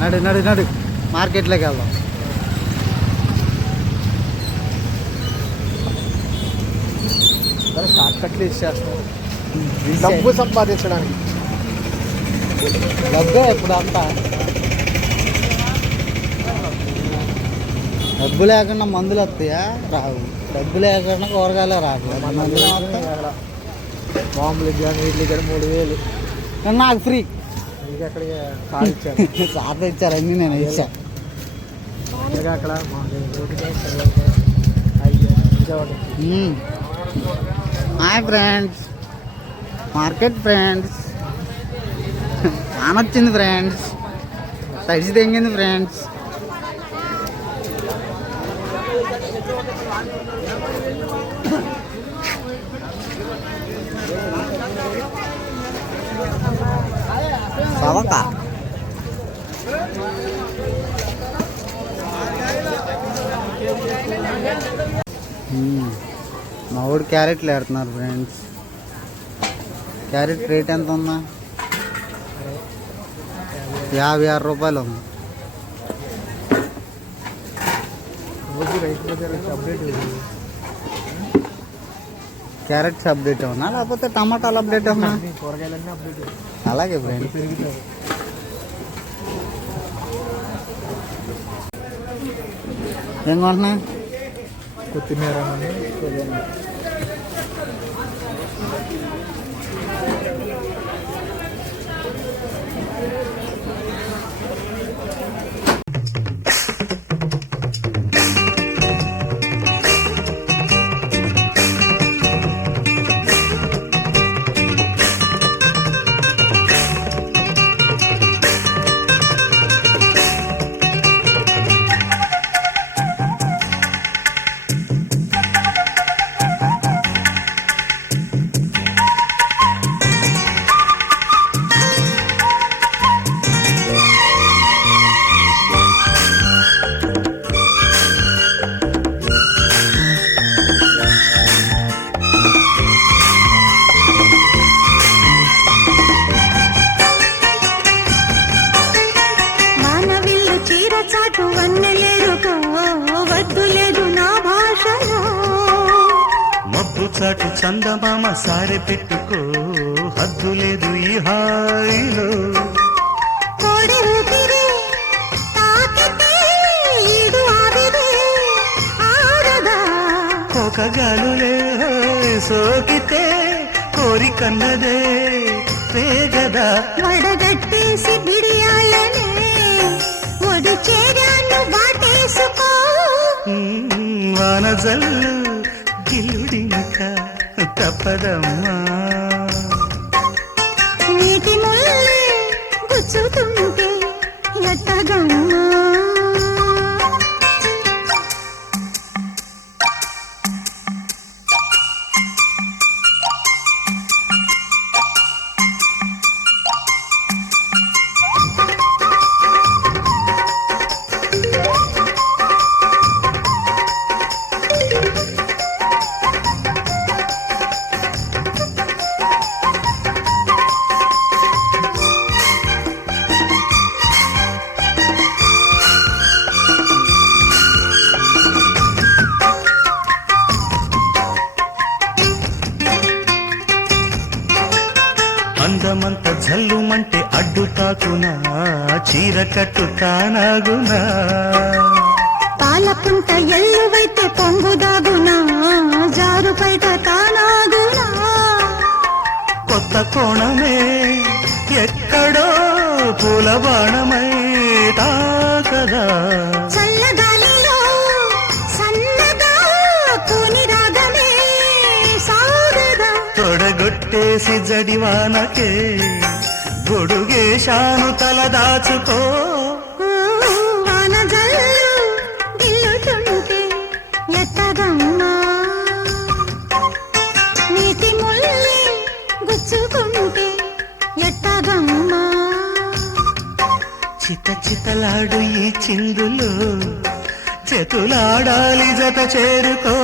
నడు నడు నడు మార్కెట్లోకి వెళ్దాం. షార్ట్ కట్లు ఇచ్చేస్తారు డబ్బు సంపాదించడానికి. డబ్బే ఇప్పుడు అంతా. డబ్బు లేకుండా మందులు వస్తాయా? రావు. డబ్బు లేకుండా కూరగాయలు రావట్లేదు. మందులు మామూలు కానీ వీటికి కానీ 3000 నాకు ఫ్రీ. మీకు అక్కడికి సార్ ఇచ్చారు. సార్ ఇచ్చారు అన్నీ నేను ఇచ్చా. అక్కడ హాయ్ ఫ్రెండ్స్, మార్కెట్ ఫ్రెండ్స్. వచ్చింది ఫ్రెండ్స్, తడిసి తెంగింది ఫ్రెండ్స్. సవక మా ఊడు క్యారెట్లు వేడుతున్నారు ఫ్రెండ్స్. క్యారెట్ రేట్ ఎంత ఉందా? 56 రూపాయలు ఉంది. క్యారెట్స్ అప్డేట్ అవునా లేకపోతే టమాటాలు అప్డేట్ అవునా? కూరగాయలన్నీ అప్డేట్. అలాగే ఫ్రెండ్స్. పెరుగుతాయి. ఏం కొంటున్నా? కొత్తిమీర చాటు చందమామ సారె పెట్టుకో, హద్దు లేదు ఈ హాయిలో. కోకగాలులే సోకితే కోరికన్నదే వేగదా. వడగట్టేసి బిడియాలనే ఒడి చేరాను బాటేసుకో. వానజల్లు గిల్లుడింక తప్పదమ్మా. నీటి ముల్లే గుచ్చుతుంటే ఎట్టగమ్మా. అందమంత జల్లుమంటే అడ్డు తాకునా, చీర కట్టు తానాగునా. పాలపుంట ఎల్లువైతే పొంగుదాగునా, జారు బయట తానాగునా. కొత్త కోణమే ఎక్కడో పూల బాణమై తాకదా. చల్లగాలిలో సన్నగా కూని రాగమే సాగదా. తొడగొట్టేసి జడివానకే గొడుగేశాను తల దాచుకో. వానజల్లు గిల్లుతుంటే ఎట్టగమ్మా. నీటి ముల్లి గుచ్చుకుంటే ఎట్టగమ్మా. చిత చితలాడు ఈ చిందులు, చేతులాడాలి జత చేరుకో.